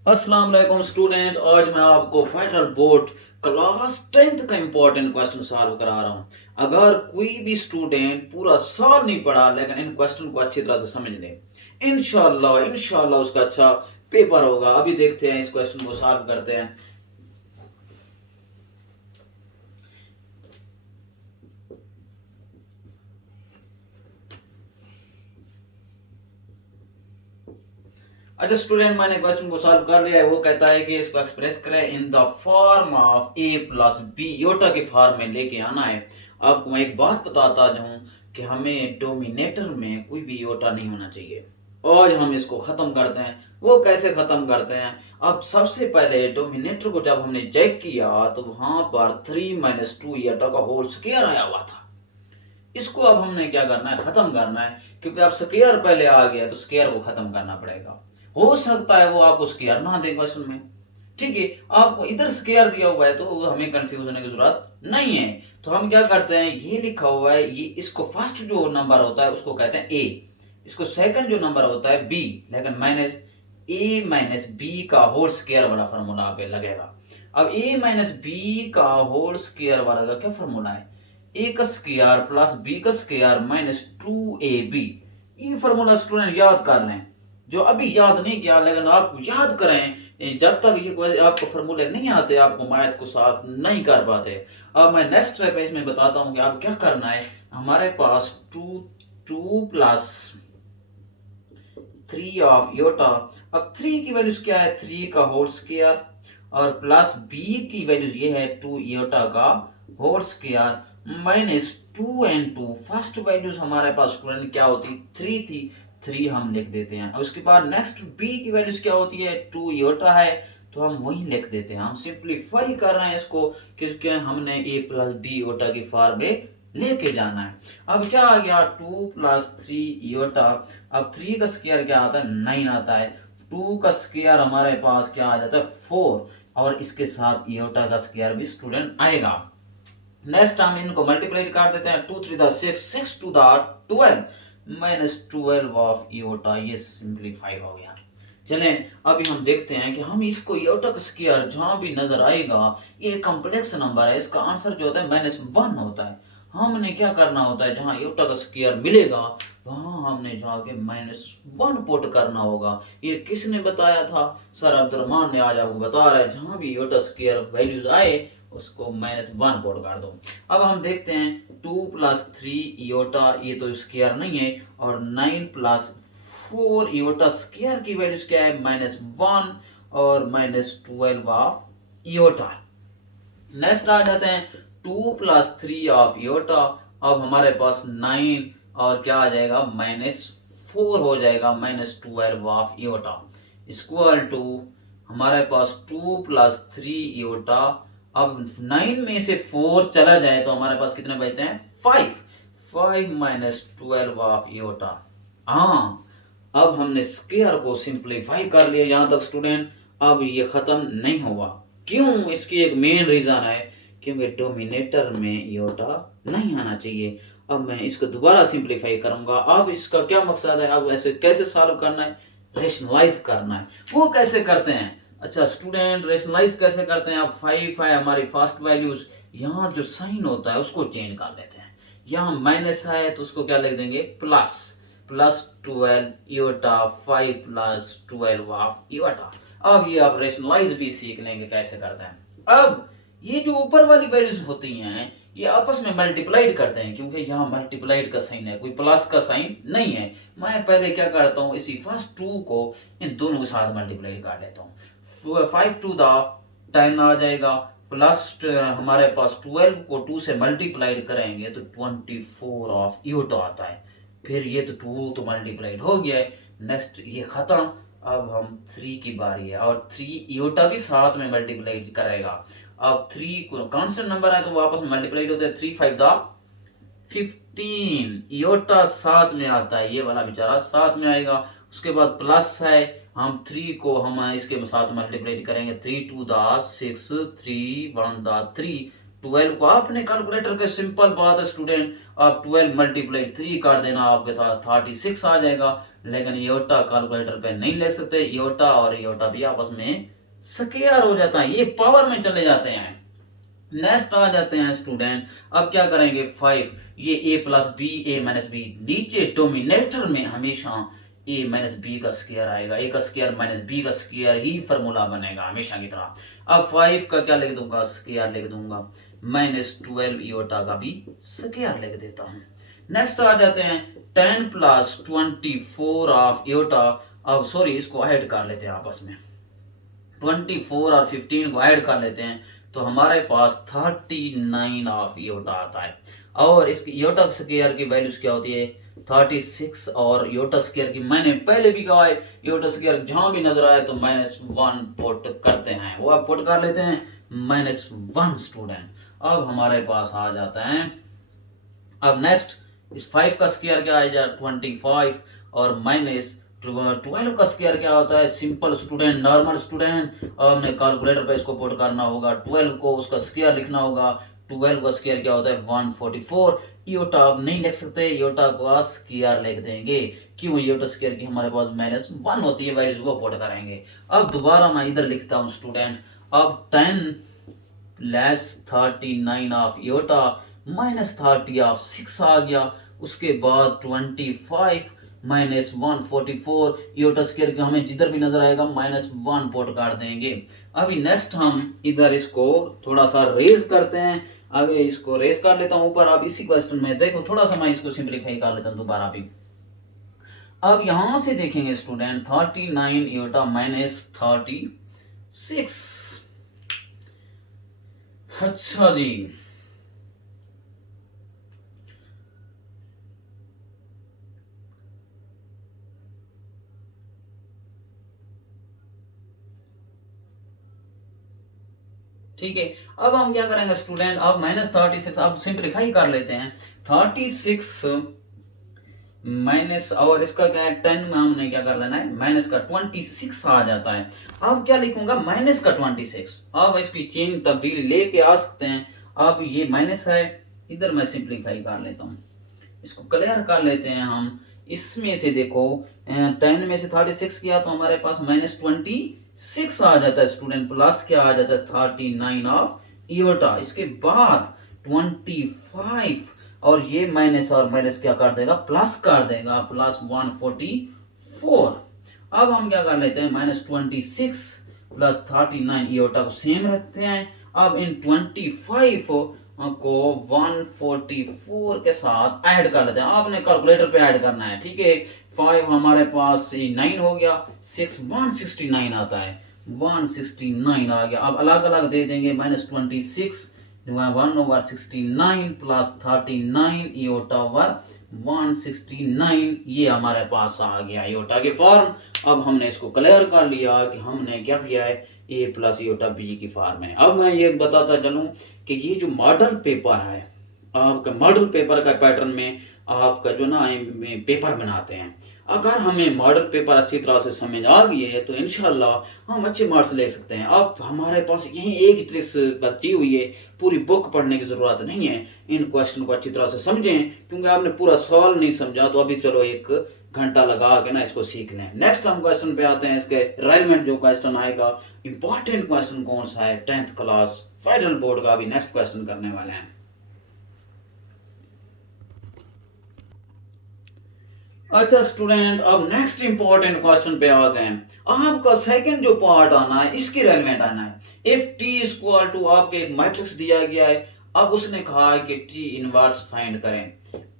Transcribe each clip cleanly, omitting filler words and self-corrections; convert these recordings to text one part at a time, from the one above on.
अस्सलाम वालेकुम स्टूडेंट। आज मैं आपको फेडरल बोर्ड क्लास 10th का इंपॉर्टेंट क्वेश्चन सॉल्व करा रहा हूं। अगर कोई भी स्टूडेंट पूरा साल नहीं पढ़ा लेकिन इन क्वेश्चन को अच्छी तरह से समझ ले, इंशाल्लाह इंशाल्लाह उसका अच्छा पेपर होगा। अभी देखते हैं, इस क्वेश्चन को सॉल्व करते हैं। अच्छा स्टूडेंट, मैंने क्वेश्चन को सॉल्व कर लिया है। वो कहता है कि इसको एक्सप्रेस करें in the form of a plus B, iota के फॉर्म में लेके आना है। आपको मैं एक बात बताता हूँ कि हमें डोमिनेटर में कोई भी योटा नहीं होना चाहिए। आज हम इसको खत्म करते हैं। वो कैसे खत्म करते हैं? अब सबसे पहले डोमिनेटर को जब हमने चेक किया तो वहां पर 3 - 2 योटा का होल स्क्वायर आया हुआ था। इसको अब हमने क्या करना है? खत्म करना है, क्योंकि अब स्क्वायर पहले आ गया तो स्क्वायर को खत्म करना पड़ेगा। हो सकता है वो आपको स्क्वायर ना दे क्वेश्चन में, ठीक है। आपको इधर स्क्वायर दिया हुआ है तो हमें कंफ्यूज होने की जरूरत नहीं है। तो हम क्या करते हैं, ये लिखा हुआ है, ये इसको फर्स्ट जो नंबर होता है उसको कहते हैं ए, इसको सेकंड जो नंबर होता है बी, लेकिन माइनस ए माइनस बी का होल स्क्वायर वाला फॉर्मूला पे लगेगा। अब ए माइनस बी का होल स्क्वायर वाला का क्या फॉर्मूला है? ए का स्क्वायर प्लस बी का स्क्वायर माइनस 2ab। ये फॉर्मूला स्टूडेंट याद कर लें, जो अभी याद नहीं किया लेकिन आप याद करें। जब तक ये आपको फॉर्मूले नहीं आते आपको मैथ को साफ नहीं कर पाते। अब मैं नेक्स्ट स्टेप इसमें बताता हूँ कि आप क्या करना है। हमारे पास two two plus 3 of iota. अब 3 की वैल्यूज क्या है? 3 का होल स्क्वायर, और प्लस बी की वैल्यूज ये है 2 योटा का whole square minus 2 and 2। First values हमारे पास स्टूडेंट क्या होती? 3 थी, 3 हम लिख देते हैं। उसके बाद नेक्स्ट बी की वैल्यूज क्या होती है? 2 योटा है तो हम वही लिख देते हैं। हम सिंप्लीफाई कर रहे हैं इसको, क्योंकि हमने ए प्लस बी योटा की फॉर्म में लेके जाना है। अब क्या आ गया? 2 + 3 योटा। अब 3 का स्क्वायर क्या आता है? 9 आता है। 2 का स्क्वायर हमारे पास क्या आ जाता है? 4, और इसके साथ योटा का स्क्वायर भी स्टूडेंट आएगा। नेक्स्ट हम इनको मल्टीप्लाई कर देते हैं। 2 × 3 = 6, 6 × 2 = 12 -12 ऑफ योटा। ये सिंप्लीफाई हो गया। चलें अभी हम देखते हैं कि हम इसको योटा का स्क्वायर जहां भी नजर आएगा, ये कॉम्प्लेक्स नंबर है, इसका आंसर जो होता है -1 होता है। हमने क्या करना होता है, जहां योटा का स्क्वायर मिलेगा वहां हमने जाके -1 पुट करना होगा। ये किसने बताया था? सर अब्दुलरहमान ने आज आपको बता रहा है। जहां भी योटा स्क्वायर वैल्यूज आए उसको -1 पुट कर दो। अब हम देखते हैं 2 + 3 योटा, ये तो स्क्वायर नहीं है, और 9 + 4 योटा स्क्वायर की वैल्यूज क्या है? -1 और -12 ऑफ योटा। नेक्स्ट आ जाते हैं 2 + 3 ऑफ योटा। अब हमारे पास 9 और क्या आ जाएगा? -4 हो जाएगा, -12 ऑफ योटा इक्वल टू हमारे पास 2 + 3 योटा। अब 9 में से 4 चला जाए तो हमारे पास कितने बचते हैं? 5। 5 -12 ऑफ योटा। हाँ, अब हमने स्क्वायर को सिंप्लीफाई कर लिया यहाँ तक स्टूडेंट। अब ये खत्म नहीं हुआ। क्यों? इसकी एक मेन रीजन है, क्योंकि डोमिनेटर में योटा नहीं आना चाहिए। अब मैं इसको दोबारा सिंप्लीफाई करूंगा। अब इसका क्या मकसद है? अब ऐसे कैसे सॉल्व करना है? रेशनलाइज करना है। वो कैसे करते हैं? अच्छा स्टूडेंट, रेशनलाइज कैसे करते हैं? अब 5 है हमारी फर्स्ट वैल्यूज, यहाँ जो साइन होता है उसको चेंज कर लेते हैं। यहाँ माइनस है तो उसको क्या लिख देंगे? Plus, +12 iota, 5 + 12 of iota. अब ये आप रेशनलाइज भी सीख लेंगे कैसे करते हैं। अब ये जो ऊपर वाली वैल्यूज होती हैं ये आपस में मल्टीप्लाइड करते हैं, क्योंकि यहाँ मल्टीप्लाइड का साइन है, कोई प्लस का साइन नहीं है। मैं पहले क्या करता हूँ, इसी फर्स्ट 2 को इन दोनों के साथ मल्टीप्लाई कर लेता हूँ। 5 × 2 = 10 आ जाएगा, प्लस हमारे पास 12 को 2 से मल्टीप्लाइड करेंगे तो 24 ऑफ योटा आता है। फिर ये तो 2 तो मल्टीप्लाइड हो गया है। नेक्स्ट ये खत्म। अब हम 3 की बारी है, और 3 योटा भी साथ में मल्टीप्लाई करेगा। अब 3 को कांस्टेंट नंबर है तो वापस में मल्टीप्लाइड होते हैं। 3 × 5 = 15 योटा साथ में आता है, ये वाला बेचारा साथ में आएगा। उसके बाद प्लस है, हम 3 को हम इसके साथ मल्टीप्लाई करेंगे। 3 × 2 = 6, 3 × 1 = 3। 12 को आपने कैलकुलेटर के सिंपल बात है स्टूडेंट, आप 12 × 3 कर देना, आपके साथ 36 आ जाएगा। लेकिन योटा कैलकुलेटर पे नहीं लिख सकते, योटा और योटा भी आपस में स्क्वायर हो जाता है, ये पावर में चले जाते हैं। नेक्स्ट आ जाते हैं स्टूडेंट, अब क्या करेंगे 5, ये a plus B A minus B, नीचे डोमिनेटर में हमेशा a माइनस बी का स्क्वायर आएगा, a का स्क्वायर माइनस बी का स्क्वायर ही फॉर्मूला बनेगा हमेशा की तरह। अब 5 का क्या लिख दूंगा, स्क्वायर लिख दूंगा, -12 इयोटा का भी स्क्वायर लिख देता हूं। नेक्स्ट आ जाते हैं 10 प्लस 24 ऑफ इयोटा, अब सॉरी इसको ऐड कर लेते हैं आपस में, 24 और 15 को ऐड कर लेते हैं तो हमारे पास 39 ऑफ योटा आता है। और इसकी योटा स्क्वायर की वैल्यूज क्या होती है 36, और योटा स्क्वायर की मैंने पहले भी कहा है, योटा स्क्वायर जहां भी नजर आए तो -1 पुट करते हैं, वो आप पुट कर लेते हैं -1 स्टूडेंट। अब हमारे पास आ जाता है, अब नेक्स्ट इस 5 का स्क्वायर क्या आएगा 25, और -12 का स्क्वायर क्या होता है, सिंपल स्टूडेंट, नॉर्मल स्टूडेंट, और हमने कैलकुलेटर पे इसको पुट करना होगा, 12 को उसका स्क्वायर लिखना होगा, 12 का स्क्वायर क्या होता है 144, योटा आप नहीं लिख सकते, योटा का स्क्वायर लिख देंगे, क्यों, योटा स्क्वायर की हमारे पास -1 होती है वैल्यूज, वो पुट करेंगे। अब दोबारा मैं इधर लिखता हूँ स्टूडेंट, अब 10 लेस 39 ऑफ योटा -30 ऑफ 6 आ गया, उसके बाद 25 -144, योटा स्क्वायर का हमें जिधर भी नजर आएगा -1 पुट कर देंगे। अभी नेक्स्ट हम इधर इसको थोड़ा सा रेज करते हैं, आगे इसको रेज कर लेता हूं ऊपर। अब इसी क्वेश्चन में देखो थोड़ा सा मैं इसको सिंप्लीफाई कर लेता हूं दोबारा भी। अब यहां से देखेंगे स्टूडेंट 39 योटा -36, अच्छा जी, ठीक है। अब हम क्या करेंगे स्टूडेंट, अब -36, अब सिंप्लीफाई कर लेते हैं, 36 माइनस, और इसका क्या है 10 में हमने क्या कर लेना है माइनस का 26 आ जाता है। अब क्या लिखूंगा माइनस का 26, अब इसकी चेंज तब्दीली लेके आ सकते हैं। अब ये माइनस है, इधर मैं सिंप्लीफाई कर लेता हूँ, इसको क्लियर कर लेते हैं हम। इसमें से देखो 10 में से 36 किया तो हमारे पास -26 आ जाता है स्टूडेंट, प्लस क्या आ जाता है 39 ऑफ इयोटा, इसके बाद 25, और ये माइनस और माइनस क्या कर देगा प्लस कर देगा, प्लस 144। अब हम क्या कर लेते हैं -26 प्लस 39 इयोटा को सेम रखते हैं। अब इन 25 को 144 के साथ ऐड कर लेते हैं, आपने कैलकुलेटर पे ऐड करना है, ठीक है। 5 हमारे पास 9 हो गया, 6 169 आता है, 169 आ गया। अब अलग अलग दे देंगे, -26 1/69 प्लस 39 इयोटा ओवर 169, ये हमारे पास आ गया इयोटा के फॉर्म। अब हमने इसको क्लियर कर लिया कि हमने क्या किया है ए प्लस इयोटा बी की फॉर्म है। अब मैं ये बताता चलूं कि ये जो मॉडल पेपर है, आपका मॉडल पेपर का पैटर्न में आपका जो ना पेपर बनाते हैं, अगर हमें मॉडल पेपर अच्छी तरह से समझ आ गई है तो इंशाल्लाह हम अच्छे मार्क्स ले सकते हैं। अब हमारे पास यही एक ही ट्रिक्स बची हुई है, पूरी बुक पढ़ने की ज़रूरत नहीं है, इन क्वेश्चन को अच्छी तरह से समझें, क्योंकि आपने पूरा सवाल नहीं समझा तो अभी चलो 1 घंटा लगा के ना इसको सीख लें। नेक्स्ट हम क्वेश्चन पे आते हैं, इसके रेलिवेंट जो क्वेश्चन आएगा, इंपॉर्टेंट क्वेश्चन कौन सा है 10th क्लास फेडरल बोर्ड का, अभी नेक्स्ट क्वेश्चन करने वाले हैं। अच्छा स्टूडेंट, अब नेक्स्ट इंपॉर्टेंट क्वेश्चन पे आ गए हैं। आपका सेकंड जो पार्ट आना है इसकी रेलिवेंट आना है। इफ टी इक्वल टू आपके एक मैट्रिक्स दिया गया है, अब उसने कहा है कि टी इनवर्स फाइंड करें।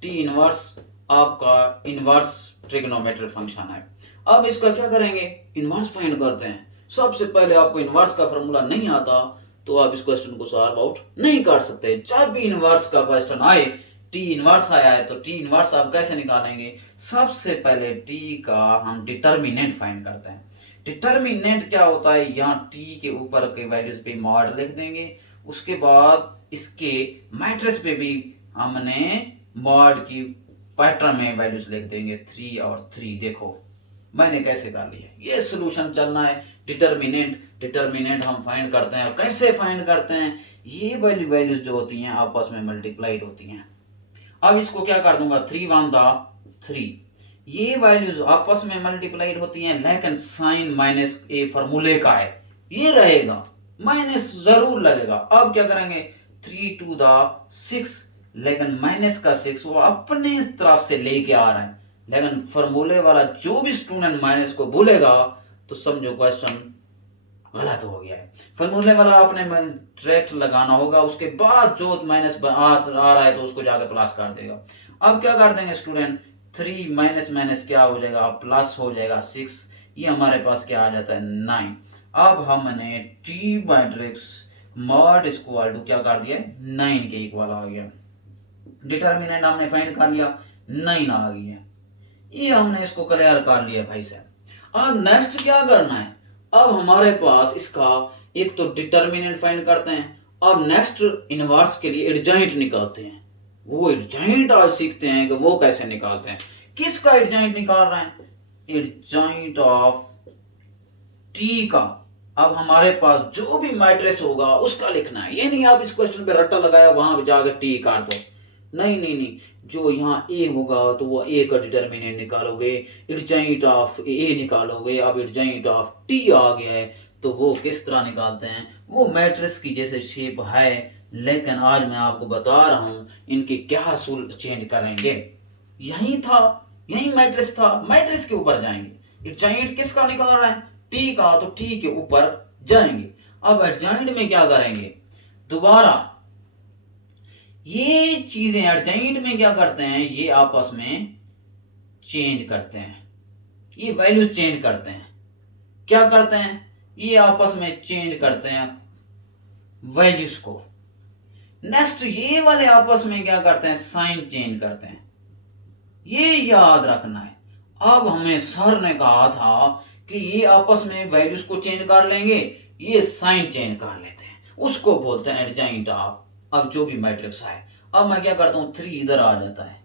टी इनवर्स आपका इनवर्स ट्रिग्नोमेट्रिक फंक्शन है। अब इसका क्या करेंगे, इनवर्स फाइंड करते हैं। सबसे पहले आपको इनवर्स का फॉर्मूला नहीं आता तो आप इस क्वेश्चन को सॉल्व आउट नहीं कर सकते। जब भी इनवर्स का क्वेश्चन आए, टी इनवर्स आया है तो टी इनवर्स आप कैसे निकालेंगे, सबसे पहले टी का हम डिटर्मिनेंट फाइंड करते हैं। डिटर्मिनेंट क्या होता है, यहाँ टी के ऊपर के वैल्यूज पे मॉड लिख देंगे, उसके बाद इसके मैट्रिक्स पे भी हमने मॉड की पैटर्न में वैल्यूज लिख देंगे 3 और 3। देखो मैंने कैसे कर लिया, ये सोल्यूशन चलना है। डिटर्मिनेंट हम फाइंड करते हैं, कैसे फाइंड करते हैं, ये वाली वैल्यूज जो होती हैं आपस में मल्टीप्लाइड होती हैं। अब इसको क्या कर दूंगा 3 1 3, ये वैल्यूज आपस में मल्टीप्लाइड होती हैं, लेकिन साइन माइनस ए फॉर्मूले का है, ये रहेगा, माइनस जरूर लगेगा। अब क्या करेंगे, 3 to the 6, लेकिन माइनस का 6 वो अपने तरफ से लेके आ रहा है, लेकिन फॉर्मूले वाला जो भी स्टूडेंट माइनस को भूलेगा तो समझो क्वेश्चन गलत हो गया है। फॉर्मूले वाला आपने डायरेक्ट लगाना होगा, उसके बाद जो माइनस आ रहा है तो उसको जाकर प्लस कर देगा। अब क्या कर देंगे स्टूडेंट, 3 माइनस माइनस क्या हो जाएगा, प्लस हो जाएगा 6, ये हमारे पास क्या आ जाता है 9। अब हमने T matrix mod equal to क्या कर दिया, 9 के इक्वल आ गया। डिटर्मिनेंट हमने फाइंड कर लिया, 9 आ गई है, ये हमने इसको क्लियर कर लिया भाई साहब। अब नेक्स्ट क्या करना है, अब हमारे पास इसका एक तो डिटर्मिनेंट फाइंड करते हैं, अब नेक्स्ट इनवर्स के लिए एडजॉइंट निकालते हैं। वो एडजॉइंट आज सीखते हैं कि वो कैसे निकालते हैं। किसका एडजॉइंट निकाल रहे हैं, एडजॉइंट ऑफ टी का। अब हमारे पास जो भी मैट्रिक्स होगा उसका लिखना है, ये नहीं आप इस क्वेश्चन पे रट्टा लगाया वहां पे जाकर टी काट दो, नहीं नहीं नहीं, जो यहाँ ए होगा तो वो ए का डिटर्मिनेंट निकालोगे, एडजॉइंट ऑफ ए निकालोगे। अब एडजॉइंट ऑफ टी आ गया है तो वो किस तरह निकालते हैं, वो मैट्रिक्स की जैसे शेप है, लेकिन आज मैं आपको बता रहा हूँ इनकी क्या सूल चेंज करेंगे। यही था, यही मैट्रिक्स था, मैट्रिक्स के ऊपर जाएंगे। एडजॉइंट किसका निकाल रहा है, टी का, तो टी के ऊपर जाएंगे। अब एडजॉइंट में क्या करेंगे, दोबारा ये चीजें एडजॉइंट में क्या करते हैं, ये आपस में चेंज करते हैं, ये वैल्यू चेंज करते हैं। क्या करते हैं, ये आपस में चेंज करते हैं वैल्यूज को। नेक्स्ट ये वाले आपस में क्या करते हैं, साइन चेंज करते हैं, ये याद रखना है। अब हमें सर ने कहा था कि ये आपस में वैल्यूज को चेंज कर लेंगे, ये साइन चेंज कर लेते हैं, उसको बोलते हैं एडजॉइंट ऑफ। अब जो भी मैट्रिक्स है, अब मैं क्या करता हूँ, 3 इधर आ जाता है,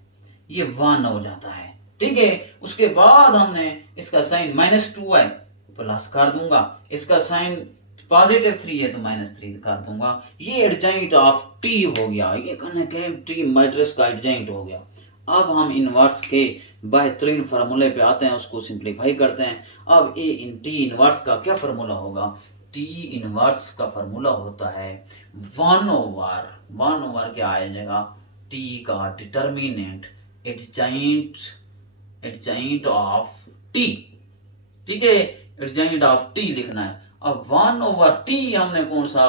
ये 1 हो जाता है, ठीक है। उसके बाद हमने इसका साइन -2 है, प्लस कर दूंगा, इसका साइन +3 है तो -3 कर दूंगा, ये एडजॉइंट ऑफ टी हो गया, ये कहने के टी मैट्रिक्स का एडजॉइंट हो गया। अब हम इनवर्स के बेहतरीन फार्मूले पे आते हैं, उसको सिंप्लीफाई करते हैं। अब ए इन टी इनवर्स का क्या फार्मूला होगा, टी इनवर्स का फार्मूला होता है 1/1 क्या आ जाएगा, टी का determinant adjoint adjoint of T, ठीक है, एडजॉइंट ऑफ टी लिखना है। अब 1/t हमने कौन सा,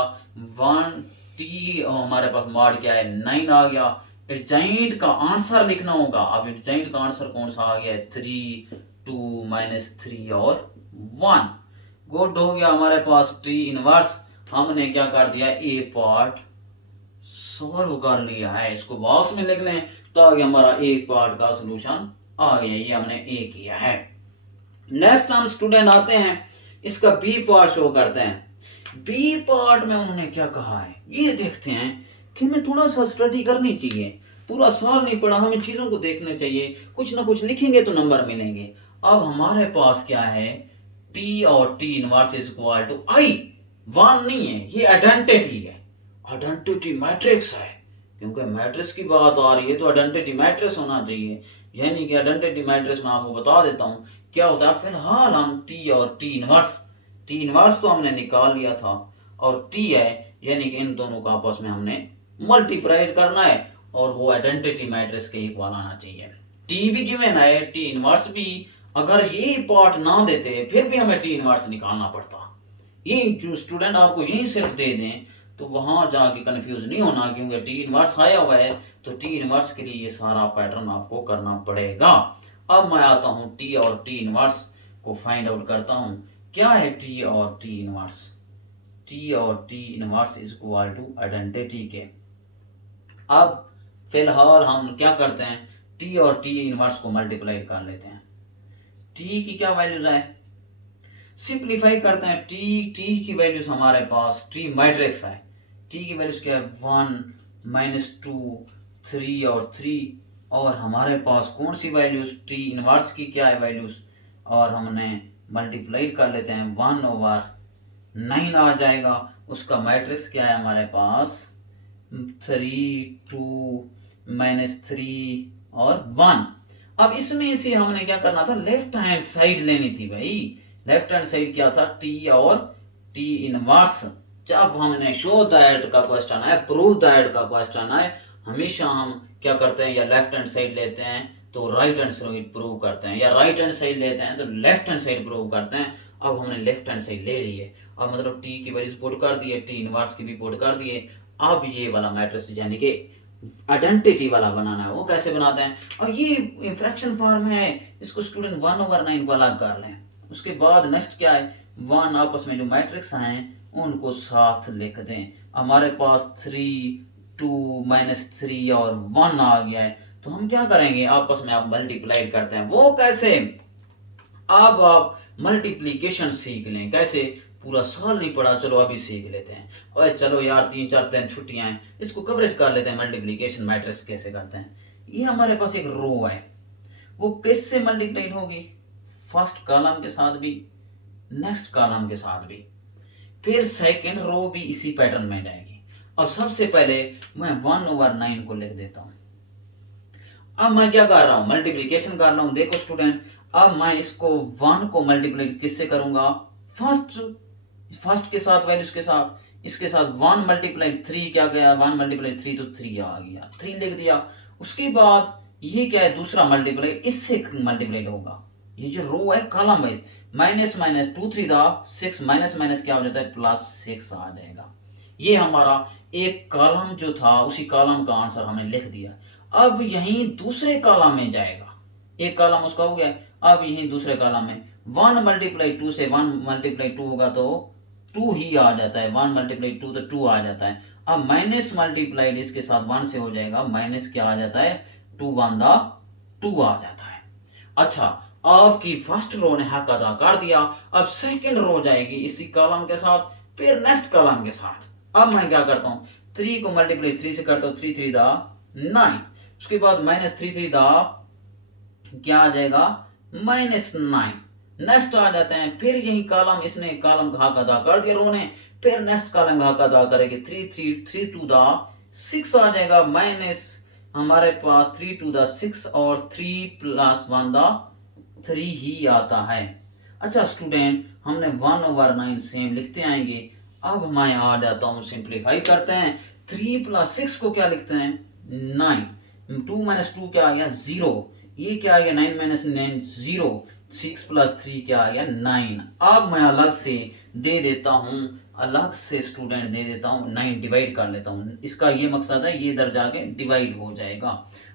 1t हमारे पास मॉड क्या है 9 आ गया, एडजॉइंट का आंसर लिखना होगा। अब एडजॉइंट का आंसर कौन सा आ गया है, 3, 2 -3 और 1, गुड हो गया हमारे पास टी इनवर्स। हमने क्या कर दिया, ए पार्ट सॉल्व कर लिया है, इसको बॉक्स में लिख लें ताकि हमारा एक पार्ट का सोल्यूशन आ गया, ये हमने ए किया है। नेक्स्ट हम स्टूडेंट आते हैं, इसका बी पार्ट शो करते हैं। बी पार्ट में उन्होंने क्या कहा है, ये देखते हैं कि हमें थोड़ा सा स्टडी करनी चाहिए, पूरा साल नहीं पढ़ा, हमें चीजों को देखना चाहिए, कुछ ना कुछ लिखेंगे तो नंबर मिलेंगे। अब हमारे पास क्या है, टी और T inverse is equal to I, 1 नहीं है, ये आइडेंटिटी है, आइडेंटिटी मैट्रिक्स है, क्योंकि मैट्रिक्स की बात आ रही है तो आइडेंटिटी मैट्रिक्स होना चाहिए। यानी कि आइडेंटिटी मैट्रिक्स में आपको बता देता हूं क्या होता है। फिलहाल हम टी और टी इनवर्स तो हमने निकाल लिया था, और टी है, यानी कि इन दोनों का आपस में हमने मल्टीप्लाई करना है, और वो आइडेंटिटी मैट्रिक्स के इक्वल आना चाहिए। टी भी गिवन है, टी इनवर्स भी, अगर ये पार्ट ना देते फिर भी हमें टी इनवर्स निकालना पड़ता। ये जो स्टूडेंट आपको यही सिर्फ दे दें तो वहां जाके कंफ्यूज नहीं होना, क्योंकि टी इनवर्स आया हुआ है तो टी इनवर्स के लिए ये सारा पैटर्न आपको करना पड़ेगा। अब मैं आता हूं टी और टी इनवर्स को फाइंड आउट करता हूं, क्या है टी और टी इनवर्स। टी और T inverse is equal to identity के। अब फिलहाल हम क्या करते हैं, टी और टी इनवर्स को मल्टीप्लाई कर लेते हैं। टी की क्या वैल्यूज है, सिंप्लीफाई करते हैं, टी की वैल्यूज हमारे पास, टी मैट्रिक्स है, टी की वैल्यूज क्या है 1 -2 3 और 3, और हमारे पास कौन सी वैल्यूज, टी इनवर्स की क्या है वैल्यूज, और हमने मल्टीप्लाई कर लेते हैं 1/9 आ जाएगा। उसका मैट्रिक्स क्या है हमारे पास, 3 2 -3 और 1। अब इसमें से हमने क्या करना था, लेफ्ट हैंड साइड लेनी थी भाई। लेफ्ट हैंड साइड क्या था, टी और टी इनवर्स। जब हमने शो दैट का क्वेश्चन है, प्रूव दैट का क्वेश्चन है, हमेशा हम क्या करते हैं, या लेफ्ट हैंड साइड लेते हैं तो राइट हैंड साइड प्रूव करते हैं, या राइट हैंड साइड लेते हैं तो लेफ्ट हैंड साइड प्रूव करते हैं। अब हमने लेफ्ट हैंड साइड ले ली है, अब मतलब टी की वैल्यूज पुट कर दिए, टी इनवर्स की भी पुट कर दिए। अब ये वाला मैट्रिक्स यानी कि आइडेंटिटी वाला बनाना है, वो कैसे बनाते हैं। अब ये फ्रैक्शन फॉर्म है, इसको स्टूडेंट 1/9 को अलग कर लें। उसके बाद नेक्स्ट क्या है, वन आपस में जो मैट्रिक्स हैं उनको साथ लिख दें। हमारे पास 3 2 -3 और 1 आ गया है, तो हम क्या करेंगे, आपस में आप मल्टीप्लाई करते हैं। वो कैसे, अब आप मल्टीप्लीकेशन सीख लें। कैसे, पूरा साल नहीं पढ़ा, चलो अभी सीख लेते हैं। और चलो यार 3-4 दिन छुट्टियां हैं, इसको कवरेज कर लेते हैं, मल्टीप्लीकेशन मैट्रिक्स कैसे करते हैं। ये हमारे पास एक रो है, वो किससे मल्टीप्लाइड होगी, फर्स्ट कॉलम के साथ भी, नेक्स्ट कॉलम के साथ भी, फिर सेकंड रो भी इसी पैटर्न में जाएगी। और सबसे पहले मैं 1/9 को लिख देता हूं। अब मैं क्या कर रहा हूं, मल्टीप्लीकेशन कर रहा हूं। देखो स्टूडेंट, अब मैं इसको 1 को मल्टीप्लाई किससे करूंगा, फर्स्ट के साथ, वैल्यूज के साथ, इसके साथ 1 मल्टीप्लाई 3 क्या गया, 1 मल्टीप्लाई 3 तो 3 आ गया, 3 लिख दिया। उसके बाद ये क्या है, दूसरा मल्टीप्लाई इससे मल्टीप्लाई होगा। ये जो रो है कॉलम वाइज, माइनस माइनस 2 3 था 6, माइनस माइनस क्या हो जाता है, +6 आ जाएगा। ये हमारा एक कॉलम जो था, उसी कॉलम का आंसर हमने लिख दिया। अब यहीं दूसरे कॉलम में जाएगा, एक कॉलम उसका हो गया, अब यहीं दूसरे कॉलम में 1 मल्टीप्लाई 2 से 1 मल्टीप्लाई 2 होगा तो 2 ही आ जाता है, 1 मल्टीप्लाई 2 तो 2 आ जाता है। अब माइनस मल्टीप्लाइड इसके साथ 1 से हो जाएगा, माइनस क्या आ जाता है, 2 1 2 आ जाता है। अच्छा, आपकी फर्स्ट रो ने हक अदा कर दिया। अब सेकंड रो जाएगी इसी कॉलम के साथ, फिर नेक्स्ट कॉलम के साथ। अब मैं क्या करता हूँ, 3 को मल्टीप्लाई 3 से करता हूँ, 3 3 9। उसके बाद -3 3 क्या आ जाएगा, -9। नेक्स्ट आ जाते हैं, फिर यही कॉलम, इसने कॉलम का हक अदा कर दिया रो ने, फिर नेक्स्ट कॉलम का हक अदा करेगी, 3 3 3 2 6 आ जाएगा, माइनस हमारे पास 3 2 6 और 3 + 1 3 ही आता है। अच्छा स्टूडेंट, हमने 1/9 सेम लिखते आएंगे। अब मैं आ जाता हूँ, सिंप्लीफाई करते हैं। 3 + 6 को क्या लिखते हैं, 9। 2 - 2 क्या आ गया, 0। ये क्या आ गया, 9 - 9 0। 6 + 3 क्या आ गया, 9। अब मैं अलग से दे देता हूँ, अलग से स्टूडेंट दे देता हूँ, 9 डिवाइड कर लेता हूँ। इसका ये मकसद है, ये इधर जाके डिवाइड हो जाएगा।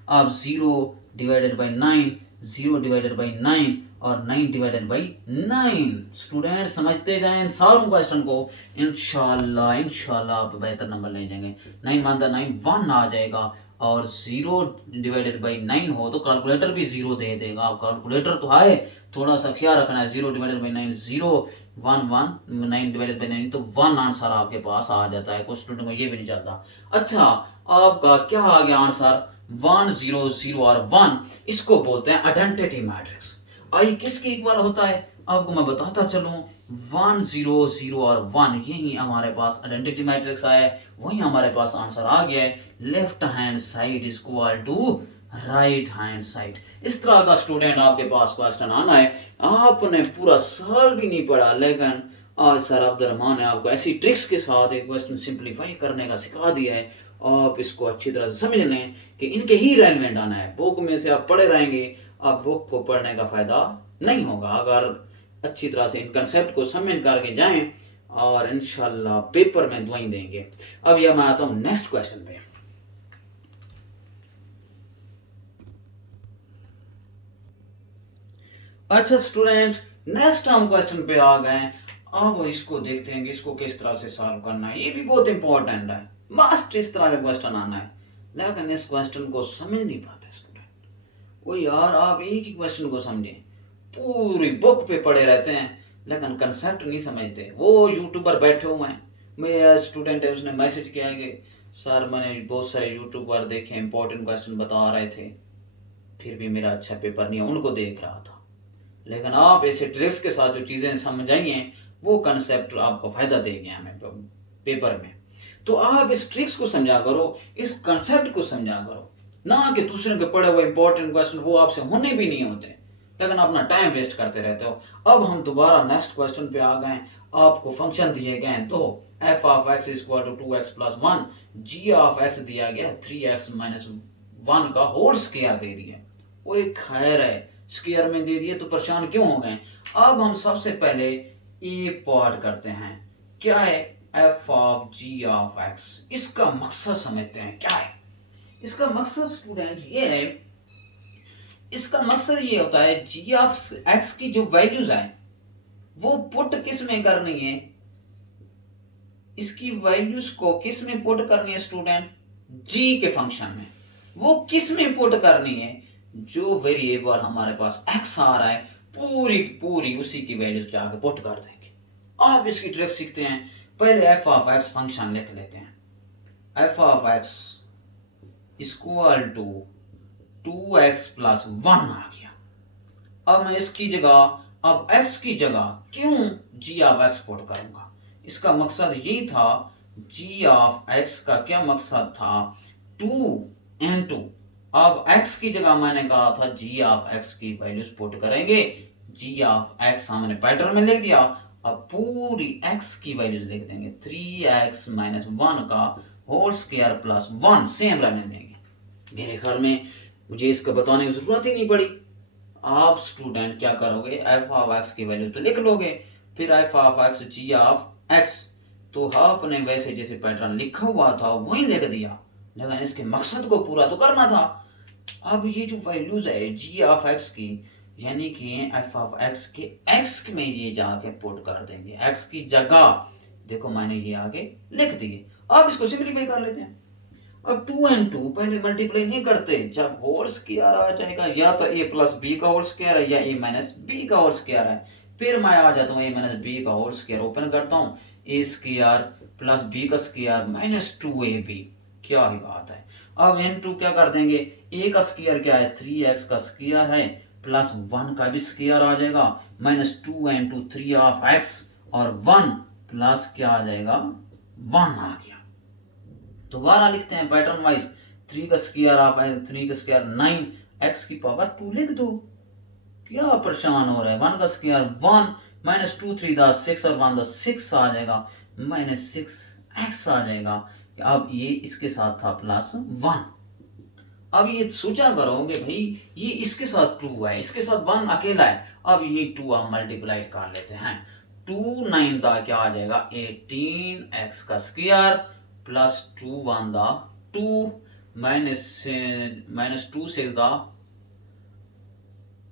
अब 0 डिवाइडेड बाई 9, 0 डिवाइडेड बाई 9 और 9 डिवाइडेड बाई 9। स्टूडेंट समझते जाएं सारों क्वेश्चन को, इंशाल्लाह इंशाल्लाह आप बेहतर नंबर ले जाएंगे। 9 × 9 1 आ जाएगा, और 0 डिवाइडेड बाई 9 हो तो कैलकुलेटर भी 0 दे देगा। अब कैलकुलेटर तो है, थोड़ा सा ख्याल रखना है। 0 डिवाइडेड बाई 9 0, 1 1, 9 डिवाइडेड बाई 9 तो 1 आंसर आपके पास आ जाता है। कुछ स्टूडेंट को ये भी नहीं चलता। अच्छा, आपका क्या आ गया आंसर, 1 0 0 और 1। इसको बोलते हैं आइडेंटिटी मैट्रिक्स। आई किसके इक्वल होता है, आपको मैं बताता चलूं, 1 0 0 और 1, यही हमारे पास आइडेंटिटी मैट्रिक्स आया है, वही हमारे पास आंसर आ गया है। Left hand side is equal to right hand side. इस तरह का स्टूडेंट आपके पास क्वेश्चन आना है। आपने पूरा साल भी नहीं पढ़ा, लेकिन आज सर अब्दुलरहमान ने आपको ऐसी ट्रिक्स के साथ एक क्वेश्चन सिंप्लीफाई करने का सिखा दिया है। आप इसको अच्छी तरह से समझ लें कि इनके ही रेलिवेंट आना है। बुक में से आप पढ़े रहेंगे, आप बुक को पढ़ने का फायदा नहीं होगा। अगर अच्छी तरह से इन कंसेप्ट को समझ करके जाएं, और इंशाल्लाह पेपर में दुआई देंगे। अब यह मैं आता हूं नेक्स्ट क्वेश्चन पे। अच्छा स्टूडेंट, नेक्स्ट हम क्वेश्चन पे आ गए। अब इसको देखते हैं कि इसको किस तरह से सॉल्व करना है। ये भी बहुत इंपॉर्टेंट है, मस्ट इस तरह का क्वेश्चन आना है, लेकिन इस क्वेश्चन को समझ नहीं पाते स्टूडेंट। वो यार, आप एक ही क्वेश्चन को समझें, पूरी बुक पे पड़े रहते हैं, लेकिन कंसेप्ट नहीं समझते। वो यूट्यूबर बैठे हुए हैं, मेरा स्टूडेंट है, उसने मैसेज किया है कि सर मैंने बहुत सारे यूट्यूबर देखे, इंपॉर्टेंट क्वेश्चन बता रहे थे, फिर भी मेरा अच्छा पेपर नहीं है, उनको देख रहा था। लेकिन आप ऐसे ट्रिक्स के साथ जो चीज़ें समझाइए, वो कंसेप्ट आपको फायदा देंगे हमें पेपर में। तो आप इस ट्रिक्स को समझा करो, इस कंसेप्ट को समझा करो। ना कि दूसरे के पढ़े हुए इंपॉर्टेंट क्वेश्चन वो आपसे होने भी नहीं होते, लेकिन अपना टाइम वेस्ट करते रहते हो। अब हम दोबारा नेक्स्ट क्वेश्चन पे आ गए। आपको फंक्शन दिए गए हैं दो, F of X equal to 2x plus 1, G of X दिया गया 3x माइनस 1 का होल स्क्वायर दे दिया। वो एक खैर है, स्क्वायर में दे दिए तो परेशान क्यों हो गए। अब हम सबसे पहले ए पार्ट करते हैं। क्या है F of G of X, इसका मकसद समझते हैं क्या है। इसका मकसद स्टूडेंट ये है, इसका मकसद ये होता है जी ऑफ एक्स की जो वैल्यूज है वो पुट किस में करनी है, इसकी वैल्यूज को किस में पुट करनी है स्टूडेंट, जी के फंक्शन में। वो किस में पुट करनी है, जो वेरिएबल हमारे पास एक्स आ रहा है पूरी पूरी उसी की वैल्यूज जाके पुट कर देंगे। अब इसकी ट्रिक सीखते हैं। पहले एफ ऑफ एक्स फंक्शन लिख लेते हैं। F of X equal to 2x plus 1 आ गया। अब मैं इसकी जगह, अब x की जगह क्यों g ऑफ x पुट करूंगा, इसका मकसद यही था। g ऑफ x का क्या मकसद था, 2 into, अब x की जगह मैंने कहा था g ऑफ x की वैल्यूज पुट करेंगे। g ऑफ x हमने पैटर्न में लिख दिया। अब पूरी x की वैल्यूज लिख देंगे, 3x माइनस 1 का होल स्क्वायर प्लस 1 सेम रहने देंगे। मेरे ख्याल में मुझे इसको बताने की जरूरत ही नहीं पड़ी। आप स्टूडेंट क्या करोगे, एफ ऑफ एक्स की वैल्यू तो लिख लोगे, फिर F of X G of X, तो आपने वैसे जैसे पैटर्न लिखा हुआ था वही लिख दिया, लेकिन इसके मकसद को पूरा तो करना था। अब ये जो वैल्यूज है जी ऑफ एक्स की, यानी कि एफ ऑफ एक्स के एक्स में ये जाके पुट कर देंगे, एक्स की जगह देखो मैंने ये आगे लिख दिए। अब इसको सिंपलीफाई कर लेते हैं। अब 2 and 2 पहले मल्टीप्लाई नहीं करते, जब होल स्क्वायर आ जाएगा या तो a प्लस बी का होल स्क्वायर है या a माइनस बी का होल स्क्वायर है, फिर मैं आ जाता हूँ a माइनस बी का होल स्क्वायर ओपन करता हूँ, a स्क्वायर प्लस b का स्क्वायर माइनस 2ab, क्या ही बात है। अब n2 क्या कर देंगे, a का स्क्वायर क्या है 3x का स्क्वायर है, प्लस 1 का भी स्क्वायर आ जाएगा, माइनस 2 into 3 ऑफ x, और 1 प्लस क्या आ जाएगा 1 आ गया। दोबारा लिखते हैं पैटर्न वाइज, 3 का स्क्वायर ऑफ 3 का स्क्वायर 9, x की पावर 2 लिख दो, क्या परेशान हो रहा है। 1 का स्क्वायर 1, माइनस 2 3 दा 6 और 1 दा 6 आ जाएगा, माइनस 6x आ जाएगा। अब ये इसके साथ था प्लस 1। अब ये सोचा करोगे भाई ये इसके साथ 2 है, इसके साथ 1 अकेला है, अब ये 2 हम मल्टीप्लाई कर लेते हैं। 2 9 दा क्या आ जाएगा 18x का स्क्वायर प्लस 2 1 दा 2, माइनस 2 6 दा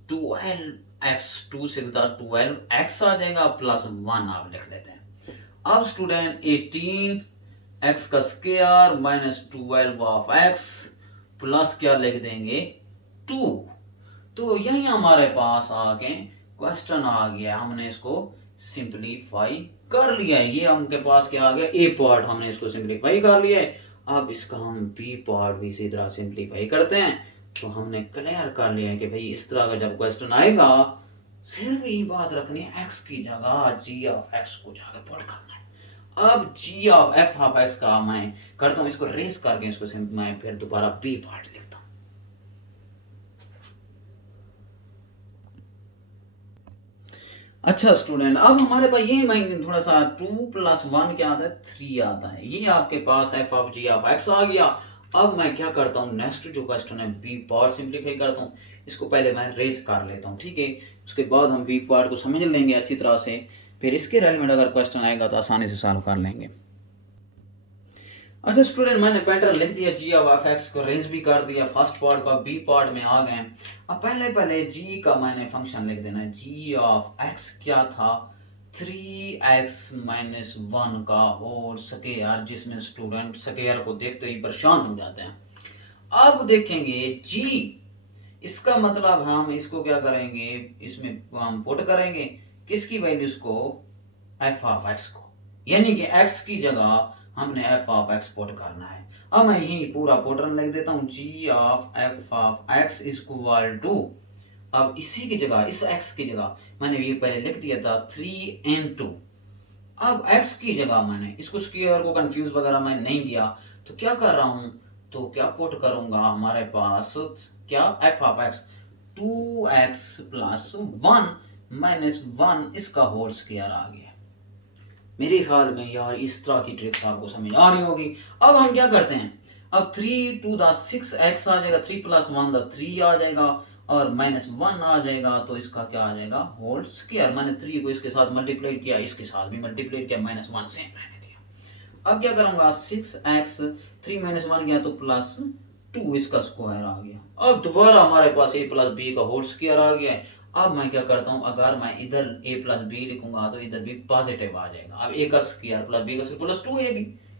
12x, 2 6 दा 12x आ जाएगा, प्लस 1 आप लिख लेते हैं। अब स्टूडेंट 18x का स्क्वायर माइनस 12 ऑफ x प्लस क्या लिख देंगे 2। तो यही हमारे पास आके क्वेश्चन आ गया, हमने इसको सिंपलीफाई कर लिया है। ये हमके पास क्या आ गया, ए पार्ट हमने इसको सिंपलीफाई कर लिया है। अब इसका हम बी पार्ट भी इसी तरह सिंपलीफाई करते हैं। तो हमने क्लियर कर लिया है कि भाई इस तरह का जब क्वेश्चन आएगा सिर्फ यही बात रखनी है, एक्स की जगह जी ऑफ एक्स को जाकर पुट करना है। अब जी ऑफ एफ ऑफ एक्स का मैं करता हूँ, इसको रेस करके इसको मैं फिर दोबारा बी पार्ट लिखता हूँ। अच्छा स्टूडेंट, अब हमारे पास ये मैं थोड़ा सा 2 प्लस 1 क्या आता है 3 आता है, ये आपके पास F of G of X आ गया। अब मैं क्या करता हूँ, नेक्स्ट जो क्वेश्चन है बी पार्ट सिंप्लीफाई करता हूँ, इसको पहले मैं रेज कर लेता हूँ, ठीक है। उसके बाद हम बी पार्ट को समझ लेंगे अच्छी तरह से, फिर इसके रेलिवेंट अगर क्वेश्चन आएगा तो आसानी से सॉल्व कर लेंगे। अच्छा स्टूडेंट, मैंने पैटर्न लिख दिया, जी ऑफ एक्स को रेंज भी कर दिया, फर्स्ट पार्ट का बी पार्ट में आ गए। अब पहले पहले जी का मैंने फंक्शन लिख देना है, जी ऑफ एक्स क्या था 3x माइनस 1 का होल स्क्वायर, जिसमें स्टूडेंट स्क्वायर को देखते ही परेशान हो जाते हैं। अब देखेंगे जी, इसका मतलब हम इसको क्या करेंगे, इसमें हम पुट करेंगे किसकी वैल्यूज को, एफ ऑफ एक्स को, यानी कि एक्स की जगह हमने एफ ऑफ एक्स पुट करना है। अब मैं यही पूरा पैटर्न लिख देता हूँ, G of F of X equal to, अब इसी की जगह इस एक्स की जगह मैंने ये पहले लिख दिया था 3n2, अब x की जगह मैंने इसको स्क्वायर को कंफ्यूज वगैरह मैं नहीं किया, तो क्या कर रहा हूँ तो क्या पुट करूंगा, हमारे पास क्या F of x 2x plus 1 minus 1 इसका होल स्क्वायर आ गया। मेरे ख्याल में यार इस तरह की ट्रिक्स आपको समझ आ रही होगी। अब हम क्या करते हैं, अब 3 टू द 6x आ जाएगा, 3 प्लस 1 द 3 आ जाएगा और माइनस 1 आ जाएगा, तो इसका क्या आ जाएगा होल स्क्वायर। मैंने 3 को इसके साथ मल्टीप्लाई किया, इसके साथ भी मल्टीप्लाई किया, माइनस 1 सेम रहने दिया। अब क्या करूंगा, 6x 3 माइनस 1 गया तो प्लस 2 इसका स्क्वायर आ गया। अब दोबारा हमारे पास a प्लस बी का होल स्क्वायर आ गया है। अब मैं क्या करता हूँ, अगर मैं इधर a प्लस बी लिखूंगा तो इधर भी पॉजिटिव आ जाएगा। अब a का स्क्वायर प्लस b का स्क्वायर प्लस 2ab,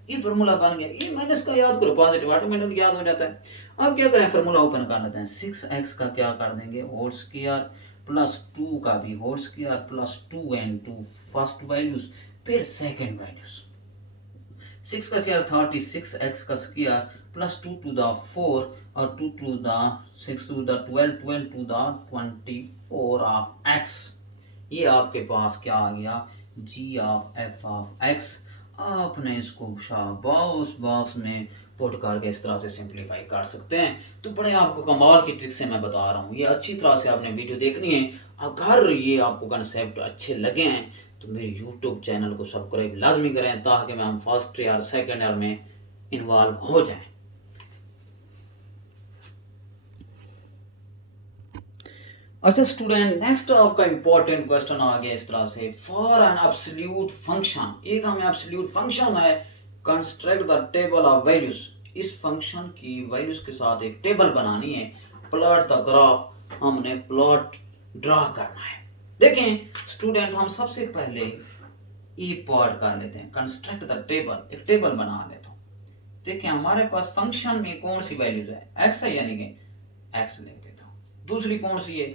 ये फॉर्मूला बन गया। ये माइनस का याद करो, पॉजिटिव ऑटोमेटिक याद हो जाता है। अब क्या करें, फॉर्मूला ओपन कर लेते हैं। 6x का क्या कर देंगे होल स्क्वायर प्लस 2 का भी whole square plus 2 and 2 first values फिर सेकंड वैल्यूज। 6 का स्क्वायर 36, x का स्क्वायर प्लस 2 टू द 4 और 2 to the 6 to the 12, 12 to the 24 of x। ये आपके पास क्या आ गया, g of f of x। आपने इसको शाबाश बॉक्स में पुट करके इस तरह से सिंप्लीफाई कर सकते हैं। तो बड़े आपको कमाल की ट्रिक से मैं बता रहा हूँ, ये अच्छी तरह से आपने वीडियो देखनी है। अगर ये आपको कंसेप्ट अच्छे लगे हैं तो मेरे यूट्यूब चैनल को सब्सक्राइब लाजमी करें, ताकि मैं हम फर्स्ट ईयर सेकेंड ईयर में इन्वॉल्व हो जाएं। अच्छा स्टूडेंट, नेक्स्ट आपका इंपॉर्टेंट क्वेश्चन आ गया इस तरह से, फॉर एन एब्सोल्यूट फंक्शन, एक हमें एब्सोल्यूट फंक्शन है, construct the table of values. इस फंक्शन की वैल्यूज के साथ एक टेबल बनानी है, प्लॉट द ग्राफ, हमने प्लॉट ड्रा करना है। देखें स्टूडेंट, हम सबसे पहले ई पार्ट कर लेते हैं, कंस्ट्रक्ट द टेबल, एक टेबल बना लेता हूँ। देखें हमारे पास फंक्शन में कौन सी वैल्यूज है, एक्स है, यानी कि एक्स ले देता हूँ। दूसरी कौन सी है,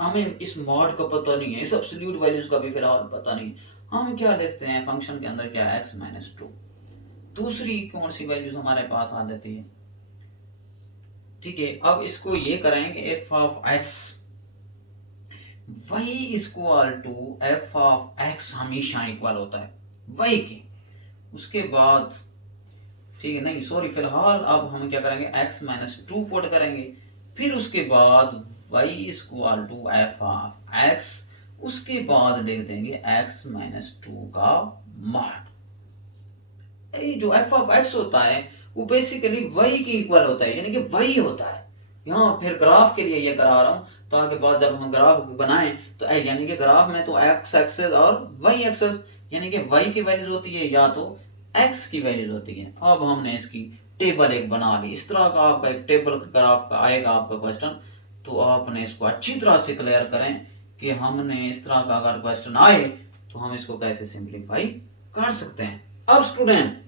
हमें इस मॉड का पता नहीं है, इस एब्सोल्यूट वैल्यूज का भी फिलहाल पता नहीं। हम क्या लिखते हैं फंक्शन के अंदर, क्या है, एक्स माइनस 2। दूसरी कौन सी वैल्यूज हमारे पास आ जाती है, ठीक है। अब इसको ये करेंगे F of X y equal to F of X, हमेशा इक्वल होता है y के। उसके बाद ठीक है, नहीं सॉरी, फिलहाल अब हम क्या करेंगे, x माइनस 2 पुट करेंगे, फिर उसके बाद y equal to F of X, उसके बाद लिख देंगे x माइनस 2 का मॉड। जो एफ ऑफ एक्स होता है वो बेसिकली y की इक्वल होता है, यानी कि y होता है। यहाँ फिर ग्राफ के लिए ये करा रहा हूँ, ताकि बाद जब हम ग्राफ बनाएं तो यानी कि ग्राफ में तो x एक्सेस और y एक्सेस, यानी कि y की वैल्यूज होती है या तो x की वैल्यूज होती है। अब हमने इसकी टेबल एक बना ली, इस तरह का आपका एक टेबल ग्राफ का आएगा आपका क्वेश्चन। तो आपने इसको अच्छी तरह से क्लियर करें कि हमने इस तरह का अगर क्वेश्चन आए तो हम इसको कैसे सिंप्लीफाई कर सकते हैं। अब स्टूडेंट,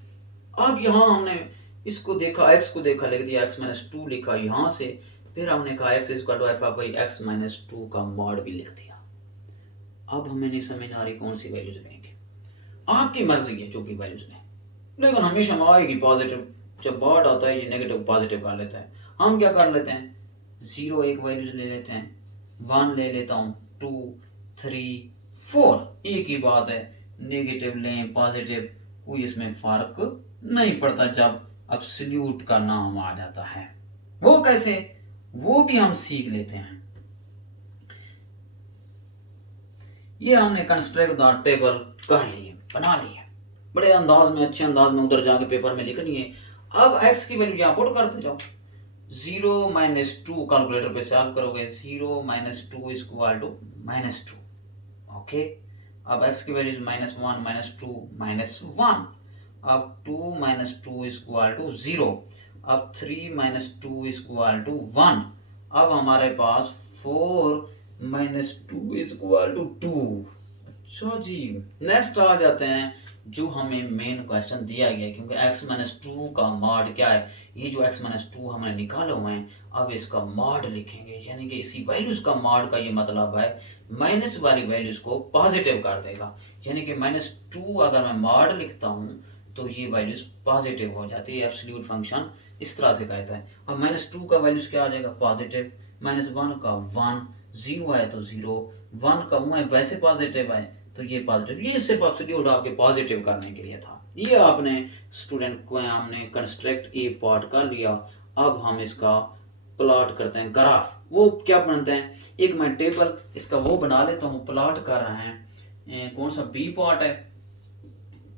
अब यहाँ हमने इसको देखा, x को देखा, लिख दिया x माइनस 2 लिखा यहाँ से, फिर हमने कहा x equal to F of x minus 2 का मॉड भी लिख दिया। अब हमें नहीं समझ आ रही कौन सी वैल्यूज लेंगे, आपकी मर्जी है जो भी वैल्यूज लें, लेकिन हमेशा आएगी पॉजिटिव। जब मॉड आता है ये नेगेटिव पॉजिटिव कर लेता है। हम क्या कर लेते हैं, 0 एक वैल्यूज ले लेते हैं, 1 ले लेता हूँ, 2 3 4, एक ही बात है, नेगेटिव लें पॉजिटिव कोई इसमें फर्क नहीं पड़ता जब एब्सोल्यूट का नाम आ जाता है। वो कैसे, वो भी हम सीख लेते हैं। ये हमने कंस्ट्रक्ट द टेबल कर लिए, बना लिए, बड़े अंदाज में, अच्छे अंदाज में उधर जाके पेपर में लिखनी है। अब x की वैल्यू यहाँ पुट करते जाओ, 0 माइनस 2 कैलकुलेटर पे सॉल्व करोगे, 0 minus 2 equal to minus 2। Okay, अब x की वैल्यू माइनस 1 माइनस 2 माइनस 1। अब 2 माइनस 2 इक्वल टू 0। अब 3 माइनस 2 इक्वल टू 1। अब हमारे पास 4 माइनस 2 इक्वल टू 2। अच्छा जी, नेक्स्ट आ जाते हैं जो हमें मेन क्वेश्चन दिया गया है, क्योंकि x माइनस 2 का मॉड क्या है, ये जो x माइनस 2 हमने निकाले हुए हैं, अब इसका मॉड लिखेंगे, यानी कि इसी वैल्यूज का मॉड का ये मतलब है माइनस वाली वैल्यूज को पॉजिटिव कर देगा। यानी कि माइनस 2 अगर मैं मॉड लिखता हूँ तो ये वैल्यूज पॉजिटिव हो जाती है। एब्सोल्यूट फंक्शन इस तरह से कहता है। अब माइनस 2 का वैल्यूज क्या आ जाएगा, पॉजिटिव, माइनस 1 का 1, 0 है तो 0, 1 का वैसे पॉजिटिव है तो ये पॉजिटिव, ये सिर्फ एब्सोल्यूट आपके पॉजिटिव करने के लिए था। ये आपने स्टूडेंट को हमने कंस्ट्रक्ट ए पार्ट कर लिया। अब हम इसका प्लॉट करते हैं ग्राफ। वो क्या बनाते हैं, एक मैं टेबल इसका वो बना लेता हूँ, प्लॉट कर रहे हैं। कौन सा बी पार्ट है,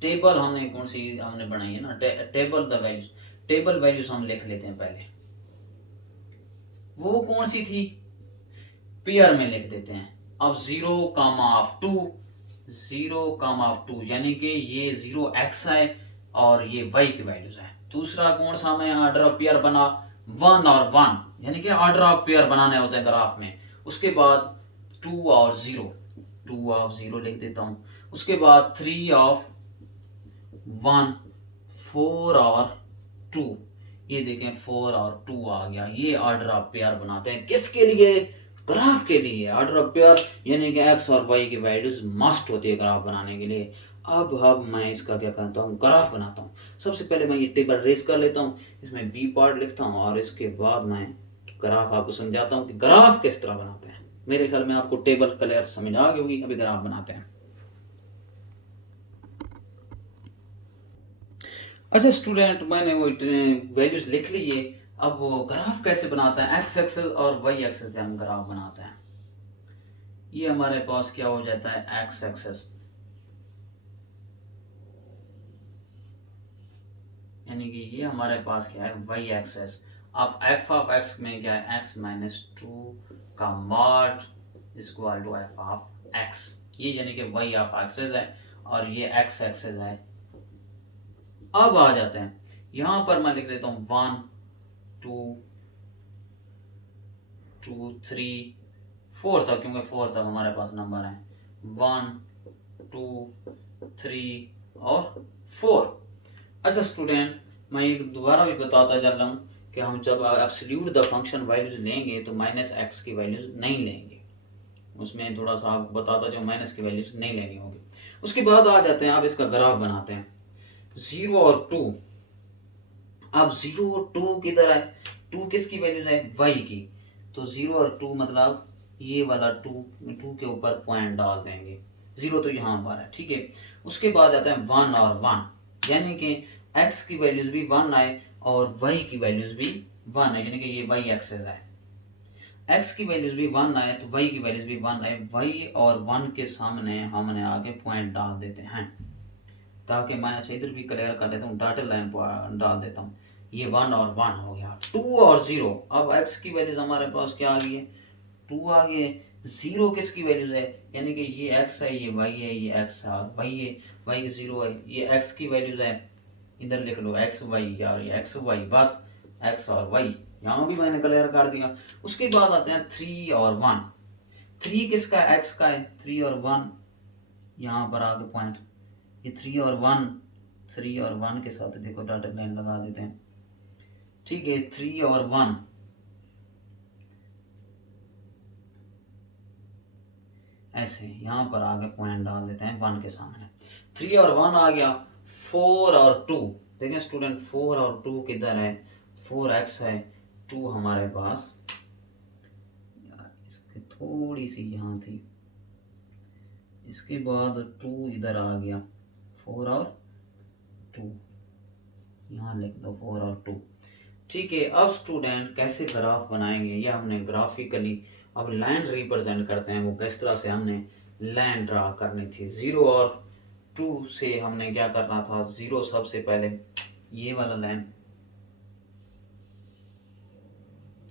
टेबल हमने कौन सी हमने बनाई है ना, table the values, table values हम लिख लेते हैं पहले। वो कौन सी थी, पेयर में लिख देते हैं। अब 0,2, 0,2 यानी कि ये 0x है और ये y की वैल्यूज है। दूसरा कौन सा हमें ऑर्डर ऑफ पेयर बना, 1 और 1, यानी कि ऑर्डर ऑफ पेयर बनाने होते हैं ग्राफ में। उसके बाद 2 और 0, 2 और 0 लिख देता हूँ। उसके बाद 3 ऑफ 1, 4 और 2, ये देखें 4 और 2 आ गया। ये ऑर्डर ऑफ पेयर बनाते हैं, किसके लिए, ग्राफ के लिए। ऑर्डर ऑफ पेयर यानी कि एक्स और वाई की वैल्यूज मस्ट होती है ग्राफ बनाने के लिए। अब मैं इसका क्या करता हूँ, ग्राफ बनाता हूँ। सबसे पहले मैं ये टेबल रेस कर लेता हूँ, इसमें बी पार्ट लिखता हूँ और इसके बाद मैं ग्राफ आपको समझाता हूँ कि ग्राफ किस तरह बनाते हैं। मेरे ख्याल में आपको टेबल क्लियर समझ आ गई होगी। अभी ग्राफ बनाते हैं। अच्छा स्टूडेंट, मैंने वो वैल्यूज लिख ली है। अब वो ग्राफ कैसे बनाता है, एक्स एक्सेस और वाई एक्सेस पे हम ग्राफ बनाते हैं। ये हमारे पास क्या हो जाता है, एक्स एक्सेस, यानी कि ये हमारे पास क्या है, वाई एक्सेस। अब एफ ऑफ एक्स में क्या है, एक्स माइनस 2 का mod equal to F of X. ये यानी कि वाई ऑफ एक्सेस है और ये एक्स एक्सेस है। अब आ जाते हैं, यहां पर मैं लिख लेता हूं 1 2 2 3 4 तक, क्योंकि 4 तक हमारे पास नंबर है, 1 2 3 और 4। अच्छा स्टूडेंट, मैं एक दोबारा भी बताता चल रहा हूँ कि हम जब एब्सोल्यूट द फंक्शन वैल्यूज लेंगे तो माइनस एक्स की वैल्यूज नहीं लेंगे। उसमें थोड़ा सा आपको बताता जो माइनस की वैल्यूज नहीं लेनी होगी। उसके बाद आ जाते हैं, आप इसका ग्राफ बनाते हैं 0 और 2। अब 0 और 2 किधर है, 2 किसकी वैल्यूज है, y की। तो 0 और 2 मतलब ये वाला 2 के ऊपर पॉइंट डाल देंगे। 0 तो यहाँ पर है, ठीक है। उसके बाद आता है 1 और 1, यानी कि x की वैल्यूज भी 1 आए और y की वैल्यूज भी 1 है, यानी कि ये y एक्सेस है। x की वैल्यूज भी 1 आए तो y की वैल्यूज भी 1 आए। y और 1 के सामने हमने आगे पॉइंट डाल देते हैं, ताकि मैं अच्छा इधर भी क्लियर कर देता हूँ, डॉटेड लाइन डाल देता हूँ। ये 1 और 1 हो गया, 2 और 0। अब x की वैल्यूज हमारे पास क्या आ गई है, 2 आ गई है। 0 किसकी वैल्यूज है, यानी कि ये x है, ये y है, ये x है और y है, y की 0 है। ये x की वैल्यूज है, इधर लिख लो x y, या ये x y, बस x और y यहाँ भी मैंने क्लियर कर दिया। उसके बाद आते हैं 3 और 1। 3 किसका है, x का है, 3 और 1 यहाँ पर आगे पॉइंट, ये 3 और 1, 3 और 1 के साथ देखो डॉटेड लाइन लगा देते हैं, ठीक है। 3 और 1 ऐसे यहाँ पर आगे पॉइंट डाल देते हैं 1 के सामने। 3 और 1 आ गया। 4 और 2 देखें स्टूडेंट, 4 और 2 किधर है, 4x है, 2 हमारे पास, यार इसकी थोड़ी सी यहाँ थी, इसके बाद 2 इधर आ गया, 4 और 2 यहाँ लिख दो, 4 और 2, ठीक है। अब स्टूडेंट कैसे ग्राफ बनाएंगे, ये हमने ग्राफिकली अब लाइन रिप्रेजेंट करते हैं। वो किस तरह से हमने लाइन ड्रा करनी थी, 0 और 2 से हमने क्या करना था, 0 सबसे पहले ये वाला लाइन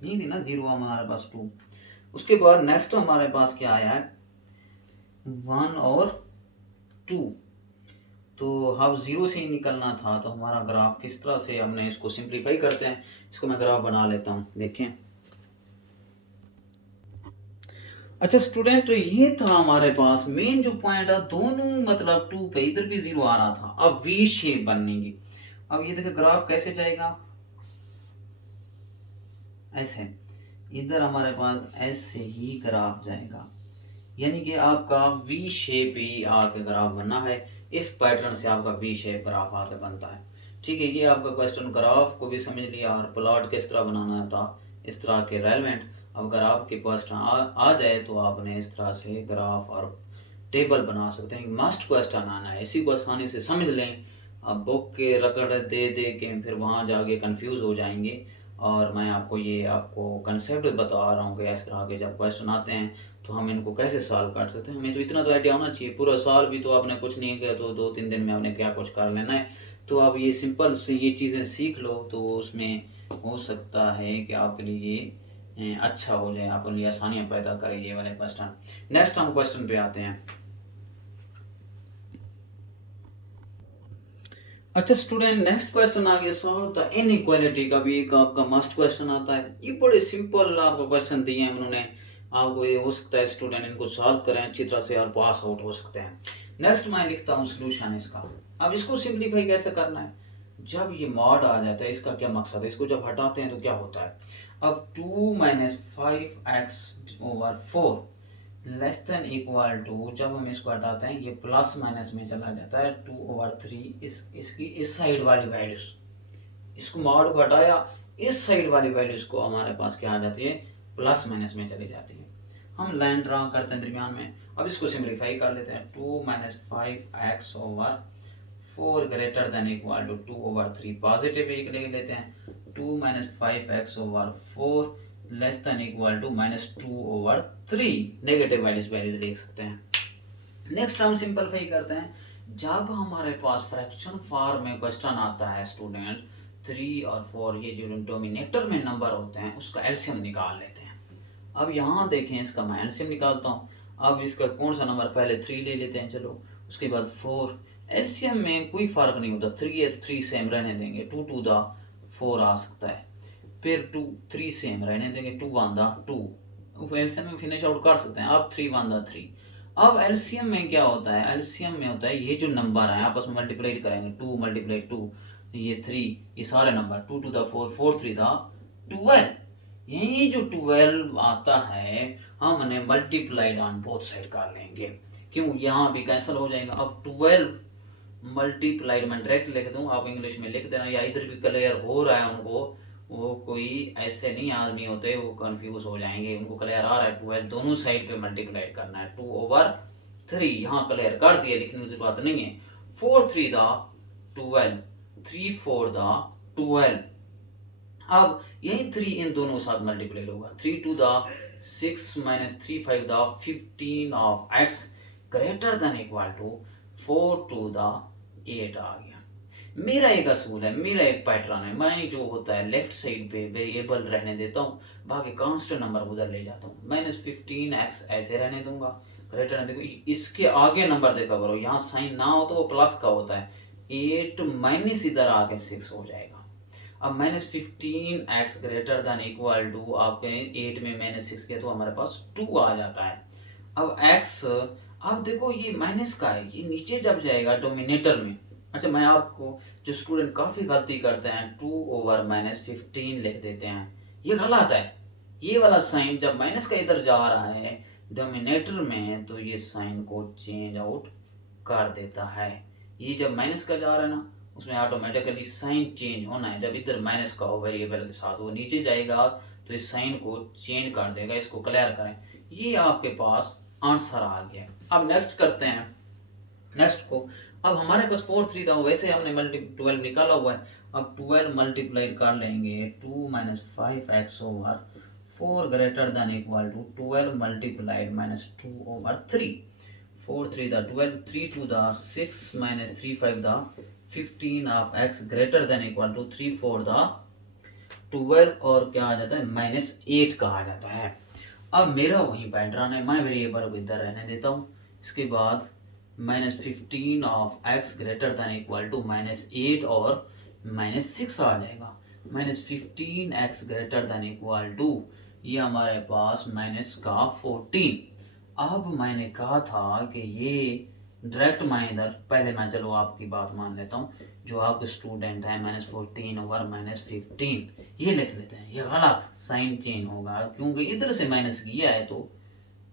नहीं थी ना, 0 हमारे पास 2। उसके बाद नेक्स्ट हमारे पास क्या आया है, 1 और 2। तो अब 0 से ही निकलना था, तो हमारा ग्राफ किस तरह से, हमने इसको सिंप्लीफाई करते हैं। इसको मैं ग्राफ बना लेता हूँ, देखें। अच्छा स्टूडेंट, ये था हमारे पास मेन जो पॉइंट है, दोनों मतलब 2 पे इधर भी 0 आ रहा था। अब वी शेप बननेगी। अब ये देखो ग्राफ कैसे जाएगा, ऐसे, इधर हमारे पास ऐसे ही ग्राफ जाएगा, यानी कि आपका वी शेप ही आके ग्राफ बनना है। इस पैटर्न से आपका वी शेप ग्राफ आके बनता है, ठीक है। ये आपका क्वेश्चन ग्राफ को भी समझ लिया और प्लॉट किस तरह बनाना था, इस तरह के रेलेवेंट। अब अगर आपके पास आ जाए तो आपने इस तरह से ग्राफ और टेबल बना सकते हैं। मस्ट क्वेश्चन आना है, इसी को आसानी से समझ लें। अब बुक के रगड़ दे दे के फिर वहाँ जाके कंफ्यूज हो जाएंगे। और मैं आपको कंसेप्ट बता रहा हूँ कि इस तरह के जब क्वेश्चन आते हैं तो हम इनको कैसे सॉल्व कर सकते हैं। हमें तो इतना तो आइडिया होना चाहिए, पूरा साल भी तो आपने कुछ नहीं किया तो 2-3 दिन में आपने क्या कुछ कर लेना है। तो आप ये सिंपल से ये चीज़ें सीख लो तो उसमें हो सकता है कि आपके लिए अच्छा हो जाए, आप लिए आसानियाँ पैदा करें ये वाले क्वेश्चन। नेक्स्ट हम क्वेश्चन पे आते हैं। अच्छा स्टूडेंट, नेक्स्ट क्वेश्चन आ गया, सॉल्व द इनइक्वालिटी का भी एक आपका मस्ट क्वेश्चन आता है। ये बड़े सिंपल आपको क्वेश्चन दिए हैं उन्होंने, आपको ये हो सकता है स्टूडेंट इनको सॉल्व करें अच्छी तरह से और पास आउट हो सकते हैं। नेक्स्ट मैं लिखता हूँ सोल्यूशन इसका। अब इसको सिंप्लीफाई कैसे करना है, जब ये मॉड आ जाता है इसका क्या मकसद है, इसको जब हटाते हैं तो क्या होता है। अब 2 minus 5x/4 less than equal to, जब हम इसको हटाते हैं ये प्लस माइनस में चला जाता है 2/3 इसकी इस साइड वाली वैल्यूज, इसको मॉड को हटाया, इस साइड वाली वैल्यूज को हमारे पास क्या आ जाती है, प्लस माइनस में चली जाती है। हम लाइन ड्रा करते हैं दरमियान में। अब इसको सिंप्लीफाई कर लेते हैं। 2 minus 5x/4 greater than equal to 2/3 positive एक ले लेते हैं। 2 minus 5x/4 less than equal to -2/3 negative values लिख सकते हैं। नेक्स्ट हम सिंपलीफाई करते हैं। जब हमारे पास फ्रैक्शन फॉर्म में क्वेश्चन आता है स्टूडेंट, 3 और 4 ये जो डोमिनेटर में नंबर होते हैं उसका एलसीएम निकाल लेते हैं। अब यहाँ देखें, इसका मैं एलसीएम निकालता हूँ। अब इसका कौन सा नंबर, पहले 3 ले लेते हैं चलो, उसके बाद 4। एलसीएम में कोई फर्क नहीं होता, 3 है तो 3 सेम रहने देंगे, 2 टू द 4 आ सकता है, फिर 2 3 सेम रहने देंगे, 2 1 द 2, एलसीएम में फिनिश आउट कर सकते हैं। अब 3 1 द 3। अब एलसीएम में क्या होता है, एलसीएम में होता है ये जो नंबर है आपस में मल्टीप्लाई करेंगे, 2 मल्टीप्लाई 2 ये 3, ये सारे नंबर 2 टू द 4 4 3 द 12। यही जो 12 आता है हमने मल्टीप्लाइड ऑन बोथ साइड कर लेंगे, क्यों, यहाँ भी कैंसिल हो जाएगा। अब 12 मल्टीप्लाइड मैं डायरेक्ट लिख दूं, आप इंग्लिश में लिख देना, या इधर भी क्लियर हो रहा है उनको, वो कोई ऐसे नहीं आदमी होते वो कंफ्यूज हो जाएंगे, उनको क्लियर आ रहा है। 12 दोनों साइड पे मल्टीप्लाइड करना है, 2/3 यहाँ क्लियर कर दिया, लिखने की जरूरत नहीं है। 4 3 द 12, 3 4 द 12। अब यही 3 इन दोनों के साथ मल्टीप्लाई होगा, 3 to the 6 minus 3 5 the 15 of x greater than equal to 4 to the 8 आ गया। मेरा एक असूल है, मेरा एक पैटर्न है, मैं जो होता है लेफ्ट साइड पे वेरिएबल रहने देता हूँ, बाकी कांस्टेंट नंबर उधर ले जाता हूँ। -15x ऐसे रहने दूंगा, ग्रेटर रहने देखो, इसके आगे नंबर देखा करो, यहाँ साइन ना हो तो वो प्लस का होता है, 8 माइनस इधर आके 6 हो जाएगा। अब -15x greater than equal to, आपके 8 में -6 किया तो हमारे पास 2 आ जाता है। अब x, अब देखो ये माइनस का है, ये नीचे जब जाएगा डोमिनेटर में। अच्छा मैं आपको, जो स्टूडेंट काफ़ी गलती करते हैं 2/-15 लिख देते हैं, ये गलत है। ये वाला साइन जब माइनस का इधर जा रहा है डोमिनेटर में तो ये साइन को चेंज आउट कर देता है। ये जब माइनस का जा रहा है ना, उसमें ऑटोमेटिकली साइन चेंज होना है। जब इधर माइनस का हो वेरिएबल के साथ, वो नीचे जाएगा तो इस साइन को चेंज कर देगा। इसको क्लियर करें, ये आपके पास आंसर आ गया। अब नेक्स्ट करते हैं, नेक्स्ट को, अब हमारे पास 4 3 था, वैसे हमने 12 निकाला हुआ है। अब 12 मल्टीप्लाई कर लेंगे, 2 minus 5x/4 greater than equal to 12 multiplied -2/3, 4 3 the 12, 3 2 the 6 minus 3 5 the 15 of x greater than equal to 3 4 the 12, और क्या आ जाता है -8 का आ जाता है। अब मेरा वही पैटर्न है, मैं वेरिएबल को इधर रहने देता हूँ, इसके बाद -15 of x greater than equal to -8 और -6 आ जाएगा। -15x greater than equal to, ये हमारे पास -14। अब मैंने कहा था कि ये डायरेक्ट मैं इधर, पहले मैं चलो आपकी बात मान लेता हूँ, जो आपके स्टूडेंट है -14/-15 ये लिख लेते हैं, ये गलत, साइन चेंज होगा, क्योंकि इधर से माइनस किया है तो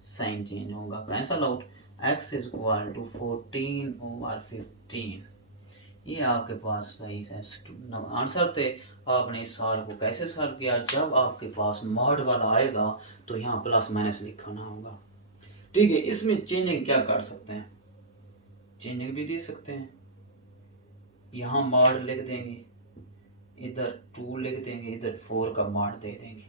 साइन चेंज होगा, cancel out. x is equal to 14/15, ये आपके पास सही है आंसर थे। आपने इस सवाल को कैसे सॉल्व किया, जब आपके पास मॉड वाला आएगा तो यहाँ प्लस माइनस लिखना होगा। ठीक है, इसमें चेंजिंग क्या कर सकते हैं, चेंजिंग भी दे सकते हैं। यहाँ मॉड लिख देंगे, इधर 2 लिख देंगे, इधर 4 का मॉड दे देंगे।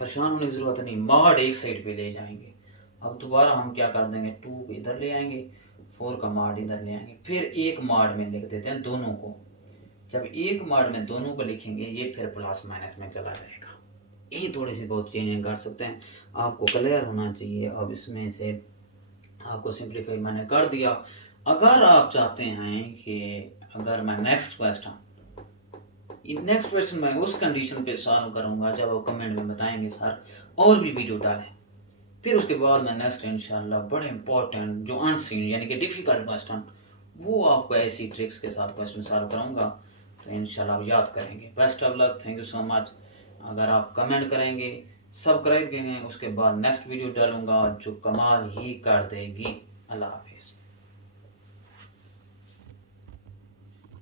परेशान होने की ज़रूरत नहीं, मॉड एक साइड पे ले जाएंगे। अब दोबारा हम क्या कर देंगे, 2 को इधर ले आएंगे, 4 का मॉड इधर ले आएंगे, फिर एक मॉड में लिख देते हैं दोनों को। जब एक मॉड में दोनों को लिखेंगे, ये फिर प्लस माइनस में चला जाएगा। यही थोड़ी सी बहुत चेंजिंग कर सकते हैं, आपको क्लियर होना चाहिए। अब इसमें से आपको सिंप्लीफाई मैंने कर दिया। अगर आप चाहते हैं कि अगर मैं नेक्स्ट क्वेश्चन मैं उस कंडीशन पे सॉल्व करूंगा जब आप कमेंट में बताएंगे सर और भी वीडियो डालें, फिर उसके बाद मैं नेक्स्ट इंशाल्लाह बड़े इंपॉर्टेंट जो अनसीन यानी कि डिफ़िकल्ट क्वेश्चन, वो आपको ऐसी ट्रिक्स के साथ क्वेश्चन सॉल्व कराऊंगा, तो इंशाल्लाह आप याद करेंगे। Best of luck, thank you so much. अगर आप कमेंट करेंगे, सब्सक्राइब करेंगे, उसके बाद नेक्स्ट वीडियो डालूंगा जो कमाल ही कर देगी। अल्लाह हाफिज़।